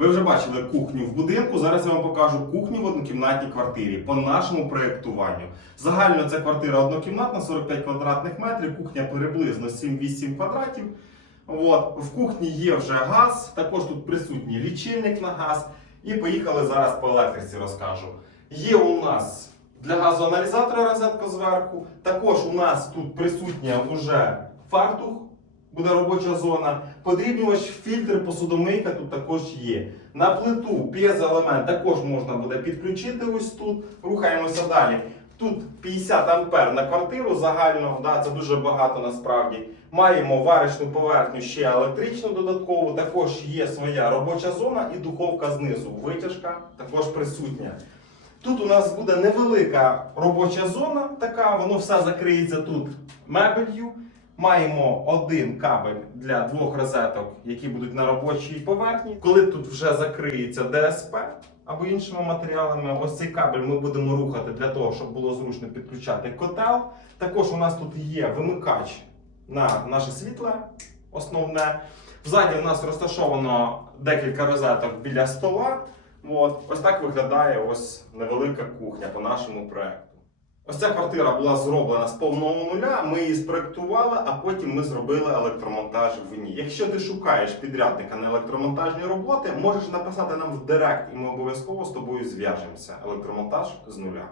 Ви вже бачили кухню в будинку. Зараз я вам покажу кухню в однокімнатній квартирі по нашому проєктуванню. Загально це квартира однокімнатна, 45 квадратних метрів, кухня приблизно 7-8 квадратів. От. В кухні є вже газ, також тут присутній лічильник на газ. І поїхали зараз по електриці розкажу. Є у нас для газоаналізатора розетка зверху. Також у нас тут присутня вже фартух, буде робоча зона. Подрібнювач, фільтр, посудомийка тут також є. На плиту п'єзоелемент також можна буде підключити ось тут. Рухаємося далі. Тут 50 ампер на квартиру загально, да, це дуже багато насправді. Маємо варочну поверхню ще електричну додаткову. Також є своя робоча зона і духовка знизу. Витяжка також присутня. Тут у нас буде невелика робоча зона, така, воно все закриється тут мебелью. Маємо один кабель для двох розеток, які будуть на робочій поверхні. Коли тут вже закриється ДСП або іншими матеріалами, ось цей кабель ми будемо рухати для того, щоб було зручно підключати котел. Також у нас тут є вимикач на наше світле основне. Взаді у нас розташовано декілька розеток біля стола. От. Ось так виглядає ось невелика кухня по нашому проекту. Ось ця квартира була зроблена з повного нуля. Ми її спроектували, а потім ми зробили електромонтаж в ній. Якщо ти шукаєш підрядника на електромонтажні роботи, можеш написати нам в директ, і ми обов'язково з тобою зв'яжемося. Електромонтаж з нуля.